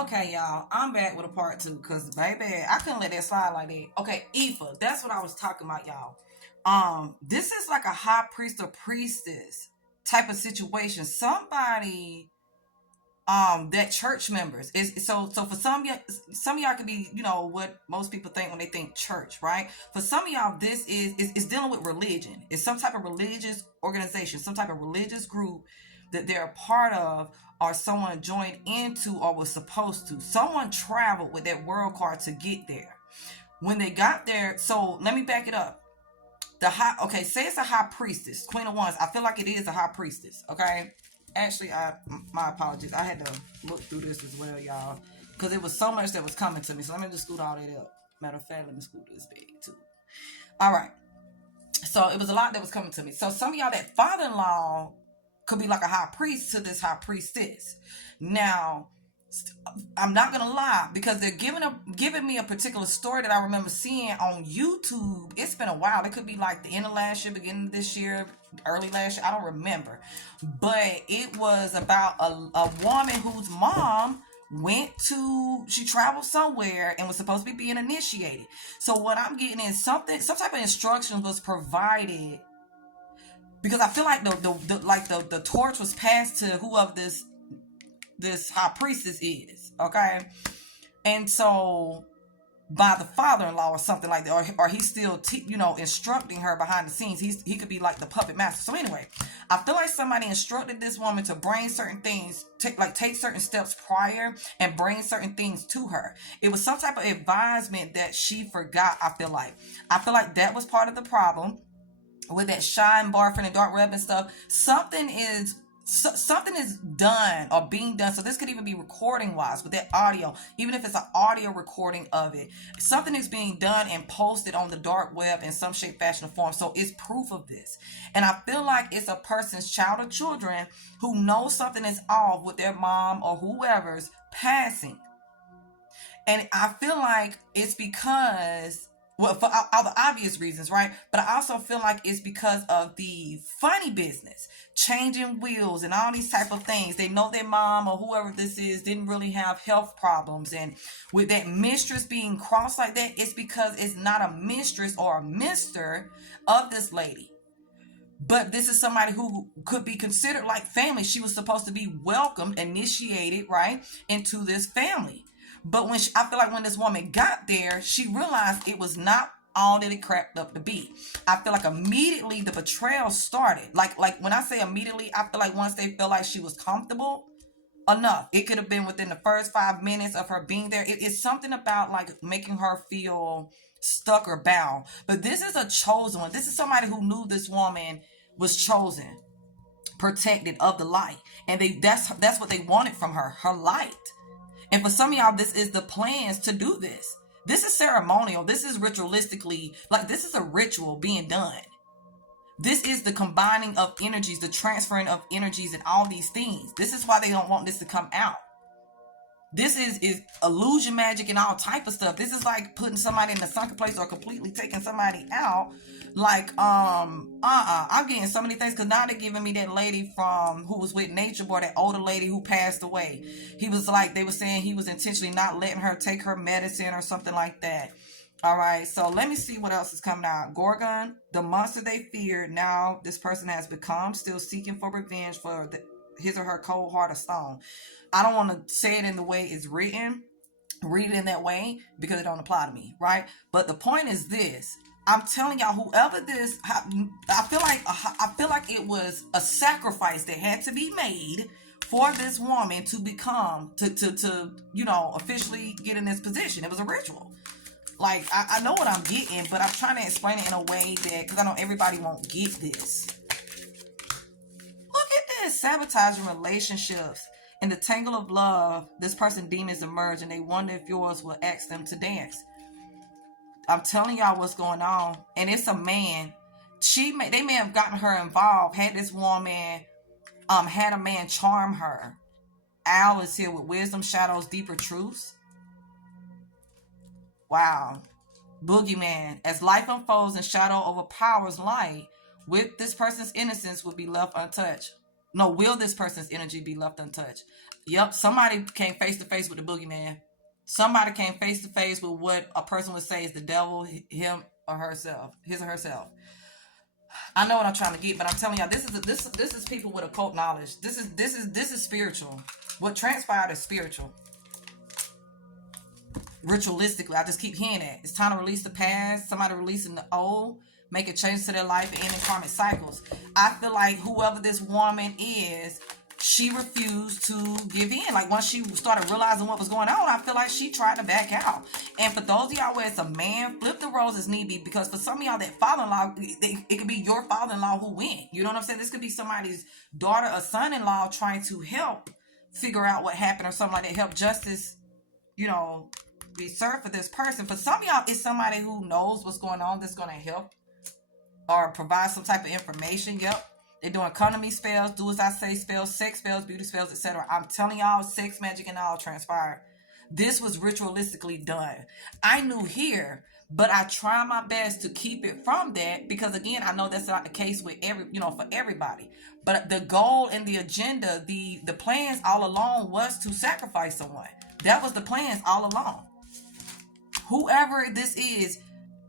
Okay, y'all, I'm back with a part two because, baby, I couldn't let that slide like that. Okay, Aoife, that's what I was talking about, y'all. This is like a high priest or priestess type of situation. Somebody, that church members is so for some of y'all could be, what most people think when they think church, right? For some of y'all, this is dealing with religion. It's some type of religious organization, some type of religious group that they're a part of, or someone joined into, or was supposed to. Someone traveled with that world card to get there. When they got there, so let me back it up. Okay, say it's a high priestess, Queen of Wands. I feel like it is a high priestess. Okay, actually, my apologies. I had to look through this as well, y'all, because it was so much that was coming to me. So let me just scoot all that up. Matter of fact, let me scoot this big too. All right. So it was a lot that was coming to me. So some of y'all, that father-in-law could be like a high priest to this high priestess. Now, I'm not gonna lie, because they're giving me a particular story that I remember seeing on YouTube. It's been a while. It could be like the end of last year, beginning of this year, early last year. I don't remember, but it was about a woman whose mom she traveled somewhere and was supposed to be being initiated. So what I'm getting is some type of instruction was provided, because I feel like the torch was passed to whoever this high priestess is, okay? And so by the father-in-law or something like that, or he's still instructing her behind the scenes. He could be like the puppet master. So anyway, I feel like somebody instructed this woman to bring certain things, take certain steps prior and bring certain things to her. It was some type of advisement that she forgot. I feel like that was part of the problem with that shine barfing and dark web and stuff. Something is done or being done. So this could even be recording wise with that audio, even if it's an audio recording of it. Something is being done and posted on the dark web in some shape, fashion, or form. So it's proof of this. And I feel like it's a person's child or children who knows something is off with their mom or whoever's passing. And I feel like it's because, well, for all the obvious reasons, right? But I also feel like it's because of the funny business, changing wheels and all these type of things. They know their mom or whoever this is didn't really have health problems. And with that mistress being crossed like that, it's because it's not a mistress or a mister of this lady. But this is somebody who could be considered like family. She was supposed to be welcomed, initiated, right, into this family. But I feel like when this woman got there, she realized it was not all that it cracked up to be. I feel like immediately the betrayal started. Like when I say immediately, I feel like once they felt like she was comfortable enough, it could have been within the first 5 minutes of her being there. It's something about like making her feel stuck or bound. But this is a chosen one. This is somebody who knew this woman was chosen, protected of the light, and that's what they wanted from her light. And for some of y'all, this is the plans to do this. This is ceremonial. This is ritualistically, like this is a ritual being done. This is the combining of energies, the transferring of energies and all these things. This is why they don't want this to come out. This is illusion magic and all type of stuff. This is like putting somebody in a sunken place or completely taking somebody out. Like, I'm getting so many things because now they're giving me that lady from who was with Nature Boy, that older lady who passed away. He was like, they were saying he was intentionally not letting her take her medicine or something like that. All right, so let me see what else is coming out. Gorgon, the monster they feared. Now this person has become, still seeking for revenge for his or her cold heart of stone. I don't want to say it in the way it's written, read it in that way, because it don't apply to me, right? But the point is this. I'm telling y'all, whoever this, I feel like it was a sacrifice that had to be made for this woman to become, to officially get in this position. It was a ritual. Like, I know what I'm getting, but I'm trying to explain it in a way that, because I know everybody won't get this. Look at this. Sabotaging relationships. In the tangle of love, this person demons emerge and they wonder if yours will ask them to dance. I'm telling y'all what's going on. And it's a man. They may have gotten her involved. Had this woman, had a man charm her. Al is here with wisdom, shadows, deeper truths. Wow. Boogeyman. As life unfolds and shadow overpowers light, with this person's innocence will be left untouched. No, will this person's energy be left untouched? Yep, somebody came face to face with the boogeyman. Somebody came face to face with what a person would say is the devil, him or herself, his or herself. I know what I'm trying to get, but I'm telling y'all, this is people with occult knowledge. This is spiritual. What transpired is spiritual. Ritualistically, I just keep hearing that. It's time to release the past. Somebody releasing the old, make a change to their life and ending karmic cycles. I feel like whoever this woman is, she refused to give in. Like once she started realizing what was going on, I feel like she tried to back out. And for those of y'all where it's a man, flip the roles as need be, because for some of y'all that father-in-law, it could be your father-in-law who went. You know what I'm saying? This could be somebody's daughter or son-in-law trying to help figure out what happened or something like that. Help justice, you know, be served for this person. For some of y'all, it's somebody who knows what's going on that's going to help or provide some type of information. Yep. They're doing economy spells, do as I say spells, sex spells, beauty spells, etc. I'm telling y'all, sex, magic, and all transpired. This was ritualistically done. I knew here, but I try my best to keep it from that because, again, I know that's not the case with for everybody. But the goal and the agenda, the plans all along was to sacrifice someone. That was the plans all along. Whoever this is,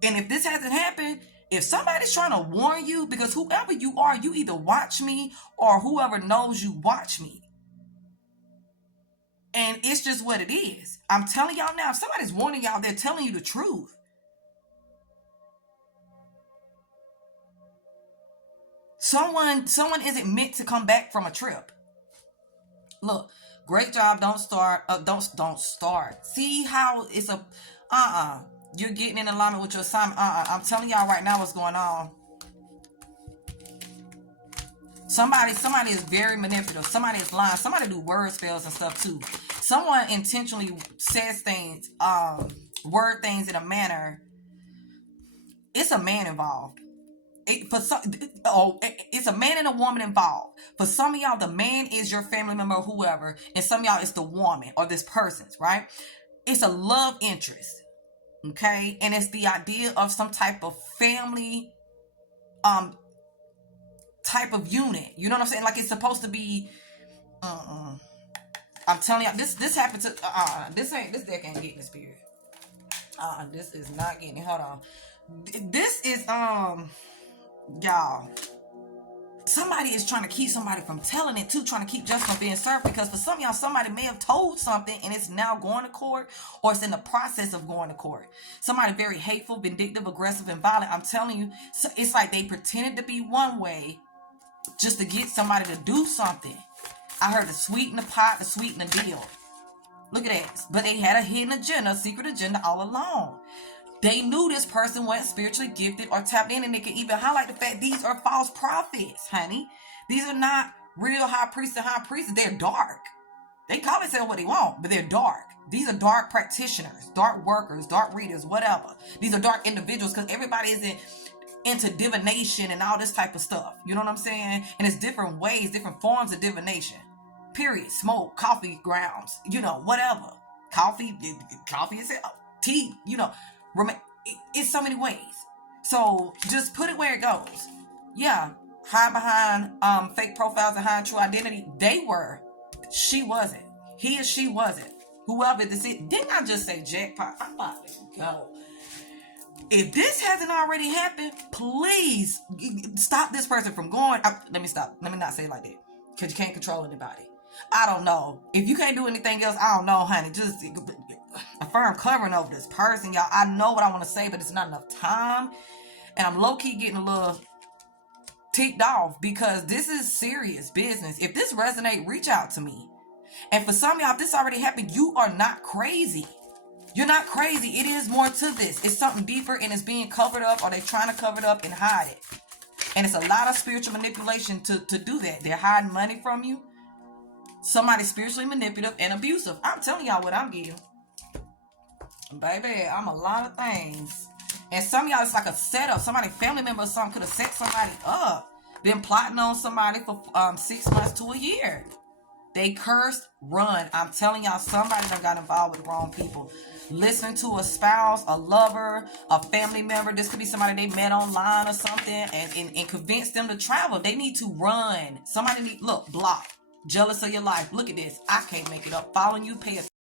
and if this hasn't happened, if somebody's trying to warn you, because whoever you are, you either watch me or whoever knows you watch me. And it's just what it is. I'm telling y'all now, if somebody's warning y'all, they're telling you the truth. Someone isn't meant to come back from a trip. Look, great job. Don't start. Don't start. See how it's a you're getting in alignment with your assignment. I'm telling y'all right now what's going on. Somebody is very manipulative. Somebody is lying. Somebody do word spells and stuff too. Someone intentionally says things, word things in a manner. It's a man involved. It's a man and a woman involved. For some of y'all, the man is your family member or whoever, and some of y'all it's the woman or this person's, right? It's a love interest. Okay, and it's the idea of some type of family type of unit. You know what I'm saying? Like it's supposed to be I'm telling y'all, this happened to this deck ain't getting the spirit. This is not getting it. Hold on. This is y'all, somebody is trying to keep somebody from telling it too, trying to keep justice from being served, because for some of y'all, somebody may have told something and it's now going to court, or it's in the process of going to court. Somebody very hateful, vindictive, aggressive, and violent. I'm telling you, so it's like they pretended to be one way just to get somebody to do something. I heard the sweeten the pot, the sweeten the deal. Look at that. But they had a hidden agenda, a secret agenda all along. They knew this person wasn't spiritually gifted or tapped in, and they could even highlight the fact these are false prophets, honey. These are not real high priests and high priests. They're dark. They call themselves what they want, but they're dark. These are dark practitioners, dark workers, dark readers, whatever. These are dark individuals because everybody isn't into divination and all this type of stuff. You know what I'm saying? And it's different ways, different forms of divination. Period. Smoke, coffee grounds, whatever. Coffee itself, tea, it's so many ways. So just put it where it goes. Yeah, hide behind fake profiles and hide true identity. They were. She wasn't. He or she wasn't. Whoever this is. Didn't I just say jackpot? I'm about to go. If this hasn't already happened, please stop this person from going. Let me stop. Let me not say it like that, because you can't control anybody. I don't know. If you can't do anything else, I don't know, honey. Just a firm covering over this person, y'all. I know what I want to say, but it's not enough time. And I'm low-key getting a little ticked off because this is serious business. If this resonates, reach out to me. And for some of y'all, if this already happened, you are not crazy. You're not crazy. It is more to this. It's something deeper, and it's being covered up, or they're trying to cover it up and hide it. And it's a lot of spiritual manipulation to do that. They're hiding money from you. Somebody's spiritually manipulative and abusive. I'm telling y'all what I'm getting. Baby, I'm a lot of things. And some of y'all, it's like a setup. Somebody, family member or something, could have set somebody up. Been plotting on somebody for 6 months to a year. They cursed, run. I'm telling y'all, somebody done got involved with the wrong people. Listening to a spouse, a lover, a family member. This could be somebody they met online or something and convince them to travel. They need to run. Somebody need, look, block. Jealous of your life. Look at this. I can't make it up. Following you, pay